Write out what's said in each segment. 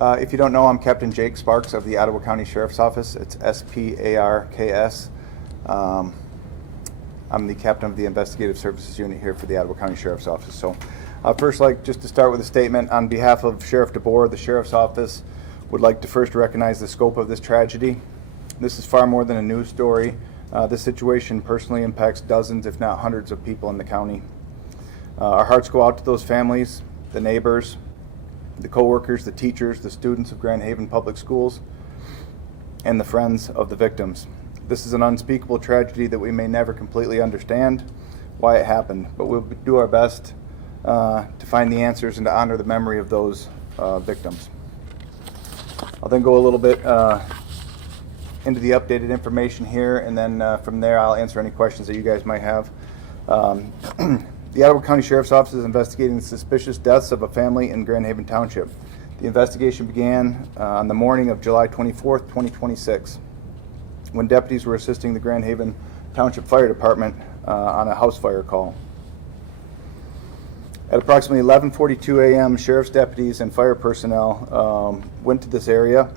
If you don't know, I'm Captain Jake Sparks of the Ottawa County Sheriff's Office. It's SPARKS. I'm the captain of the Investigative Services Unit here for the Ottawa County Sheriff's Office. So first, like just to start with a statement on behalf of Sheriff DeBoer, the Sheriff's Office would like to first recognize the scope of this tragedy. This is far more than a news story. This situation personally impacts dozens, if not hundreds of people in the county. Our hearts go out to those families, the neighbors, the co-workers, the teachers, the students of Grand Haven Public Schools, and the friends of the victims. This is an unspeakable tragedy that we may never completely understand why it happened, but we'll do our best to find the answers and to honor the memory of those victims. I'll then go a little bit into the updated information here, and then from there I'll answer any questions that you guys might have. The Ottawa County Sheriff's Office is investigating the suspicious deaths of a family in Grand Haven Township. The investigation began on the morning of July 24th, 2026, when deputies were assisting the Grand Haven Township Fire Department on a house fire call. At approximately 11:42 a.m., sheriff's deputies and fire personnel went to this area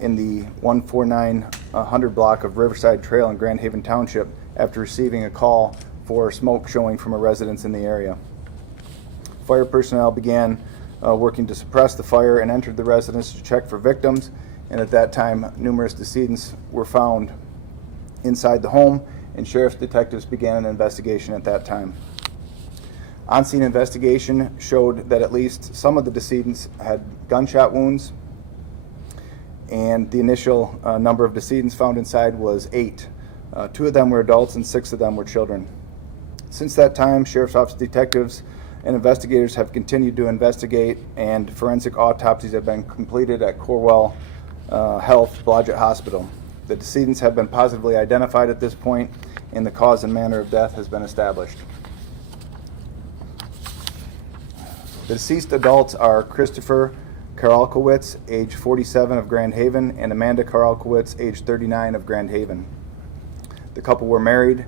in the 14900 block of Riverside Trail in Grand Haven Township after receiving a call for smoke showing from a residence in the area. Fire personnel began working to suppress the fire and entered the residence to check for victims, and at that time numerous decedents were found inside the home, and sheriff's detectives began an investigation at that time. On-scene investigation showed that at least some of the decedents had gunshot wounds, and the initial number of decedents found inside was 8. 2 of them were adults and 6 of them were children. Since that time, Sheriff's Office detectives and investigators have continued to investigate, and forensic autopsies have been completed at Corwell Health Blodgett Hospital. The decedents have been positively identified at this point, and the cause and manner of death has been established. The deceased adults are Christopher Karalkowitz, age 47 of Grand Haven, and Amanda Karalkowitz, age 39 of Grand Haven. The couple were married.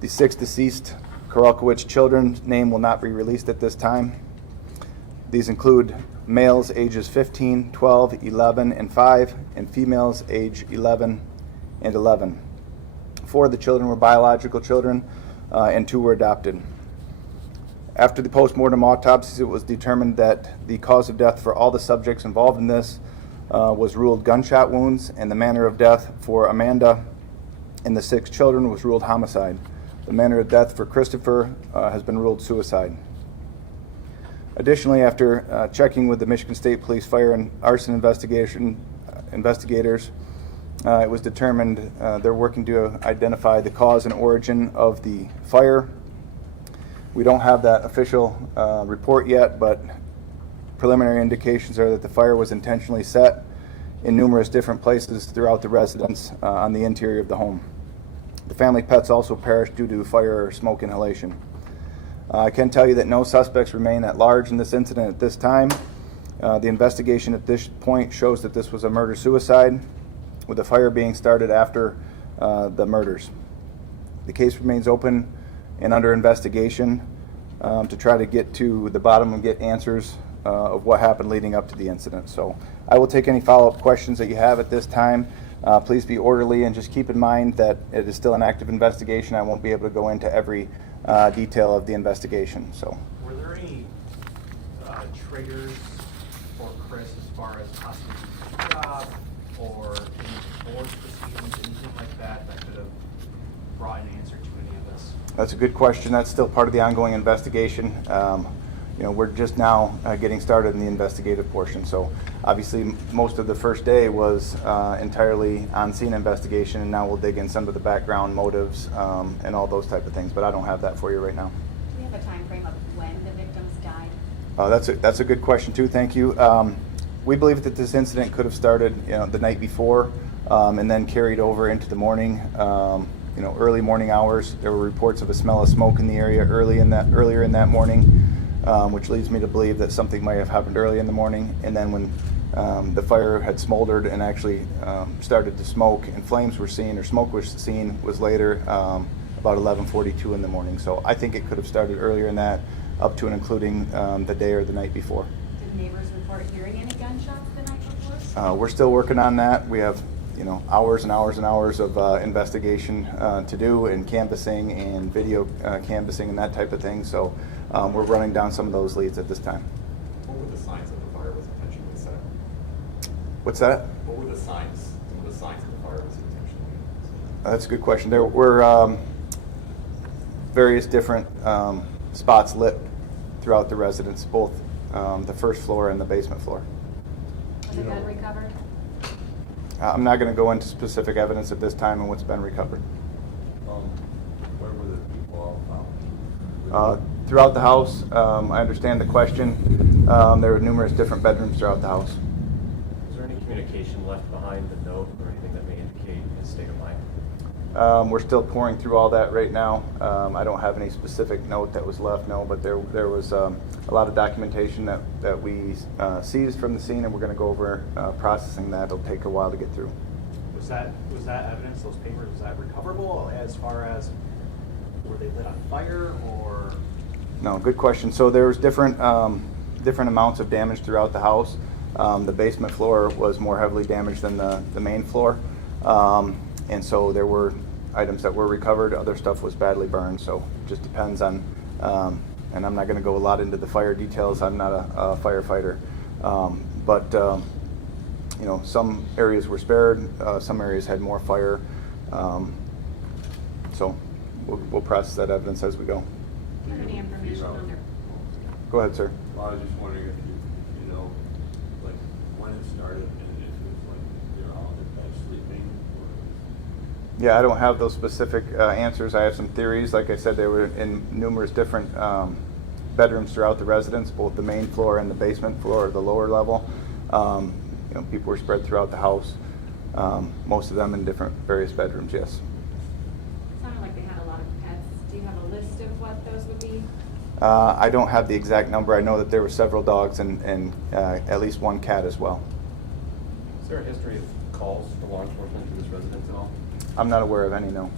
The 6 deceased Karalkowitz children's name will not be released at this time. These include males ages 15, 12, 11, and 5, and females age 11 and 11. 4 of the children were biological children, and 2 were adopted. After the post-mortem autopsies, it was determined that the cause of death for all the subjects involved in this was ruled gunshot wounds, and the manner of death for Amanda and the 6 children was ruled homicide. The manner of death for Christopher has been ruled suicide. Additionally, checking with the Michigan State Police Fire and Arson investigators, it was determined they're working to identify the cause and origin of the fire. We don't have that official report yet, but preliminary indications are that the fire was intentionally set in numerous different places throughout the residence on the interior of the home. The family pets also perished due to fire or smoke inhalation. I can tell you that no suspects remain at large in this incident at this time. The investigation at this point shows that this was a murder-suicide, with the fire being started after the murders. The case remains open and under investigation to try to get to the bottom and get answers of what happened leading up to the incident. So I will take any follow-up questions that you have at this time. Please be orderly, and just keep in mind that it is still an active investigation. I won't be able to go into every detail of the investigation. So, were there any triggers for Chris as far as possibly job or any board proceedings, anything like that that could have brought an answer to any of this? That's a good question. That's still part of the ongoing investigation. We're just now getting started in the investigative portion. So obviously most of the first day was entirely on-scene investigation, and now we'll dig in some of the background motives and all those type of things, but I don't have that for you right now. Do you have a time frame of when the victims died? That's a good question too, thank you. We believe that this incident could have started the night before and then carried over into the morning. Early morning hours. There were reports of a smell of smoke in the area earlier in that morning, which leads me to believe that something might have happened early in the morning. And then when the fire had smoldered and actually started to smoke, and flames were seen, or smoke was seen, was later about 11:42 in the morning. So I think it could have started earlier than that, up to and including the day or the night before. Did neighbors report hearing any gunshots the night before? We're still working on that. We have, hours and hours and hours of investigation to do, and canvassing and video canvassing and that type of thing. So we're running down some of those leads at this time. What were the signs that the fire was intentionally set? What's that? What were the signs, some of the signs that the fire was intentionally set? That's a good question. There were various different spots lit throughout the residence, both the first floor and the basement floor. Was a gun recovered? I'm not going to go into specific evidence at this time and what's been recovered. Where were the people all found? Throughout the house, I understand the question. There were numerous different bedrooms throughout the house. Is there any communication left behind the note or anything that may indicate his state of mind? We're still pouring through all that right now. I don't have any specific note that was left, no, but there was a lot of documentation that we seized from the scene, and we're going to go over processing that. It'll take a while to get through. Was that evidence, those papers, was that recoverable as far as, were they lit on fire or? No, good question. So there was different amounts of damage throughout the house. The basement floor was more heavily damaged than the main floor. And so there were items that were recovered, other stuff was badly burned, so it just depends on, and I'm not going to go a lot into the fire details, I'm not a firefighter, but some areas were spared, some areas had more fire, so we'll process that evidence as we go. Do you have any information on their? Go ahead, sir. Well, I was just wondering if you know, like, when it started and if it was like they're all in bed sleeping or... Yeah, I don't have those specific answers. I have some theories. Like I said, they were in numerous different bedrooms throughout the residence, both the main floor and the basement floor, or the lower level. People were spread throughout the house, most of them in different various bedrooms, yes. Sounded like they had a lot of pets. Do you have a list of what those would be? I don't have the exact number. I know that there were several dogs and at least one cat as well. Is there a history of calls for law enforcement to this residence at all? I'm not aware of any, no.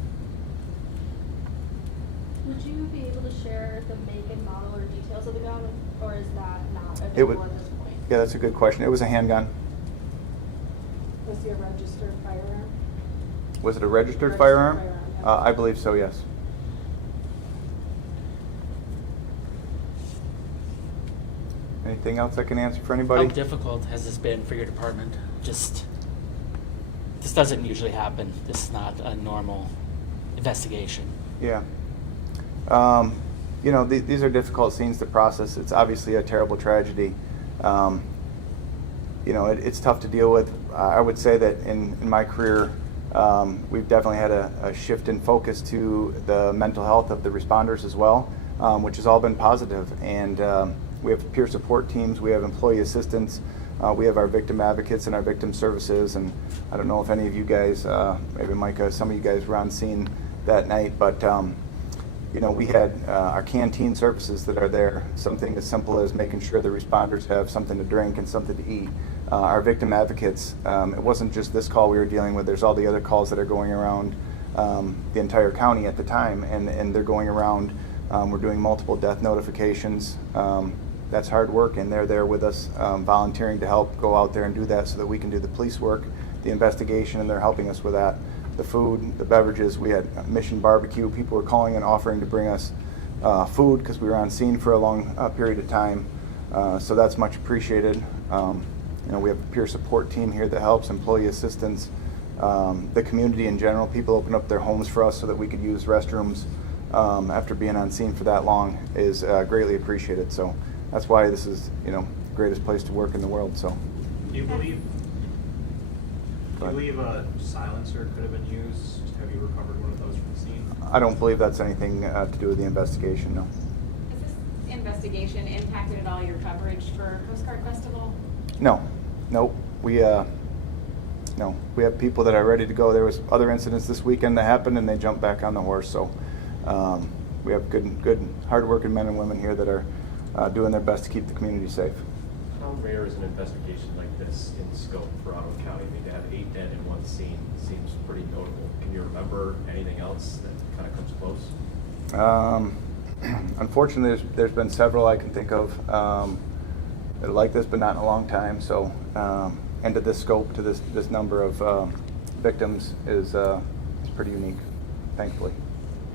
Would you be able to share the make and model or details of the gun, or is that not It would- available at this point? Yeah, that's a good question. It was a handgun. Was it a registered firearm? Was it a registered Registered firearm? firearm, yeah. I believe so, yes. Anything else I can answer for anybody? How difficult has this been for your department? This doesn't usually happen. This is not a normal investigation. Yeah. These are difficult scenes to process. It's obviously a terrible tragedy. It's tough to deal with. I would say that in my career, we've definitely had a shift in focus to the mental health of the responders as well, which has all been positive. And we have peer support teams, we have employee assistants, we have our victim advocates and our victim services. And I don't know if any of you guys, maybe Micah, some of you guys were on scene that night, but we had our canteen services that are there, something as simple as making sure the responders have something to drink and something to eat. Our victim advocates, it wasn't just this call we were dealing with, there's all the other calls that are going around the entire county at the time, and they're going around, we're doing multiple death notifications. That's hard work, and they're there with us, volunteering to help go out there and do that so that we can do the police work, the investigation, and they're helping us with that. The food, the beverages, we had Mission Barbecue. People were calling and offering to bring us food because we were on scene for a long period of time. So that's much appreciated. We have a peer support team here that helps, employee assistance, the community in general. People open up their homes for us so that we could use restrooms after being on scene for that long is greatly appreciated. So that's why this is, the greatest place to work in the world. So. Do you believe a silencer could have been used? Have you recovered one of those from the scene? I don't believe that's anything to do with the investigation, no. Has this investigation impacted at all your coverage for Coast Guard Festival? No. We have people that are ready to go. There was other incidents this weekend that happened, and they jumped back on the horse. So we have good, hard-working men and women here that are doing their best to keep the community safe. How rare is an investigation like this in scope for Ottawa County? I mean, to have 8 dead in one scene seems pretty notable. Can you remember anything else that kind of comes close? Unfortunately, there's been several I can think of. like this, but not in a long time. So, and to this scope, to this number of victims is pretty unique, thankfully.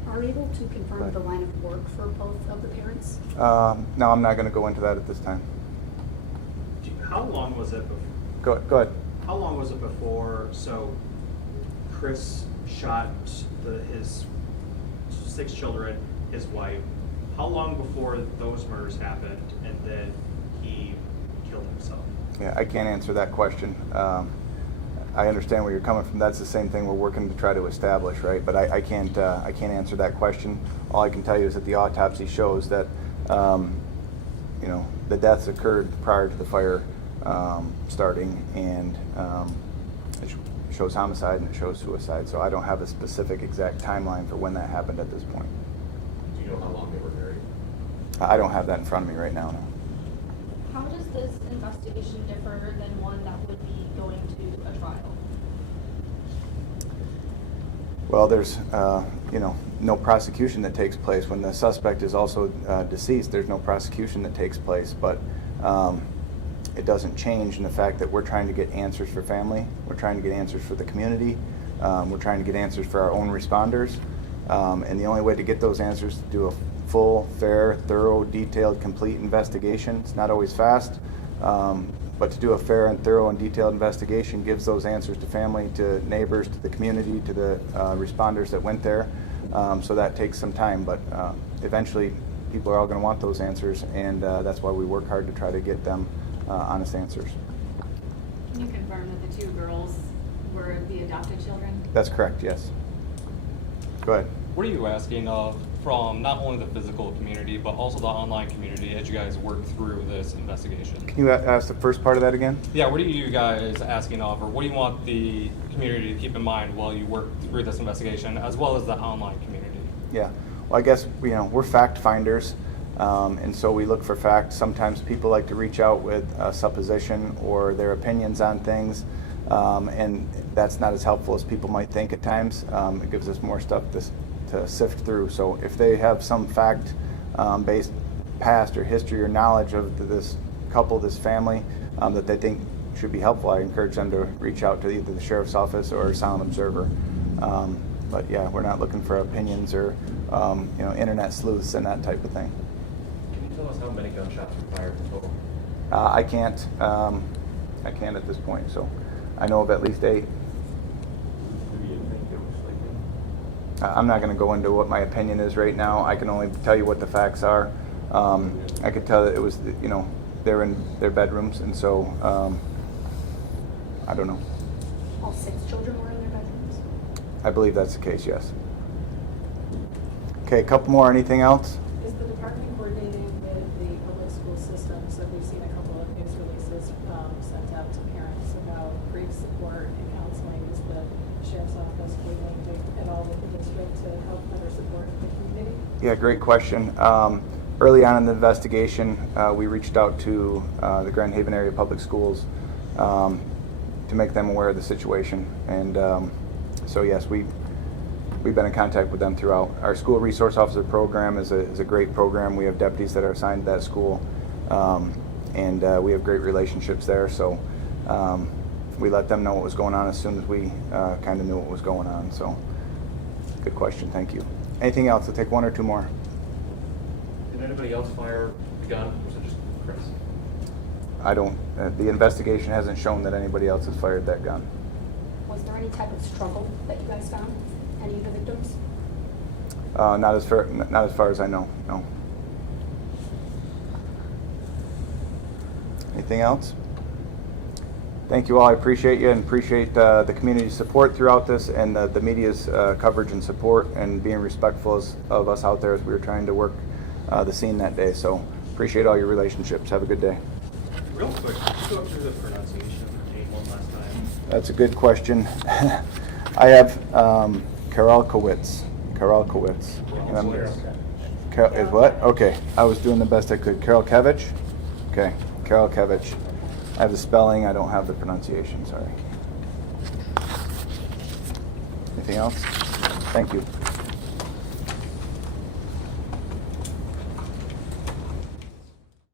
Are you able to Go confirm ahead. the line of work for both of the parents? No, I'm not going to go into that at this time. How long was it Go ahead. How long was it before, so Chris shot his 6 children, his wife, how long before those murders happened and then he killed himself? Yeah, I can't answer that question. I understand where you're coming from. That's the same thing we're working to try to establish, right? But I can't answer that question. All I can tell you is that the autopsy shows that you know, the deaths occurred prior to the fire starting, and it shows homicide and it shows suicide. So I don't have a specific exact timeline for when that happened at this point. Do you know how long they were married? I don't have that in front of me right now. No. How does this investigation differ than one that would be going to a trial? Well, there's you know, no prosecution that takes place when the suspect is also deceased. There's no prosecution that takes place, but it doesn't change in the fact that we're trying to get answers for family. We're trying to get answers for the community. We're trying to get answers for our own responders, and the only way to get those answers is to do a full, fair, thorough, detailed, complete investigation. It's not always fast, but to do a fair and thorough and detailed investigation gives those answers to family, to neighbors, to the community, to the responders that went there. So that takes some time, but eventually people are all going to want those answers, and that's why we work hard to try to get them honest answers. Can you confirm that the 2 girls were the adopted children? That's correct, yes. Go ahead. What are you asking of from not only the physical community, but also the online community as you guys work through this investigation? Can you ask the first part of that again? Yeah, what are you guys asking of, or what do you want the community to keep in mind while you work through this investigation, as well as the online community? Yeah, well, I guess, you know, we're fact finders, and so we look for facts. Sometimes people like to reach out with a supposition or their opinions on things, and that's not as helpful as people might think at times. It gives us more stuff to sift through. So if they have some fact based past or history or knowledge of this couple, this family, that they think should be helpful, I encourage them to reach out to either the Sheriff's Office or Sound Observer. But yeah, we're not looking for opinions or you know, internet sleuths and that type of thing. Can you tell us how many gunshots were fired in total? I can't at this point. So I know of at least 8. Who do you think it was like? I'm not going to go into what my opinion is right now. I can only tell you what the facts are. I could tell that it was, you know, they're in their bedrooms, and so I don't know. All 6 children were in their bedrooms? I believe that's the case, yes. Okay, a couple more. Anything else? Is the department coordinating with the public school system? So we've seen a couple of news releases sent out to parents about grief support and counseling. Is the Sheriff's Office coordinating at all with the district to help better support the community? Yeah, great question. Early on in the investigation, we reached out to the Grand Haven area public schools to make them aware of the situation, and so yes, we've been in contact with them throughout. Our school resource officer program is a great program. We have deputies that are assigned to that school, and we have great relationships there. So we let them know what was going on as soon as we kind of knew what was going on. So good question. Thank you. Anything else? I'll take 1 or 2 more. Did anybody else fire the gun, or was it just Chris? I don't. The investigation hasn't shown that anybody else has fired that gun. Was there any type of struggle that you guys found? Any of the victims? Not as far as I know. No. Anything else? Thank you all. I appreciate you and appreciate the community's support throughout this, and the media's coverage and support, and being respectful of us out there as we were trying to work the scene that day. So appreciate all your relationships. Have a good day. Real quick, could you go through the pronunciation of the name one last time? That's a good question. I have Karalkowitz. Is what? Okay. I was doing the best I could. Karalkevich? Okay. Karalkevich. I have the spelling. I don't have the pronunciation. Sorry. Anything else? Thank you.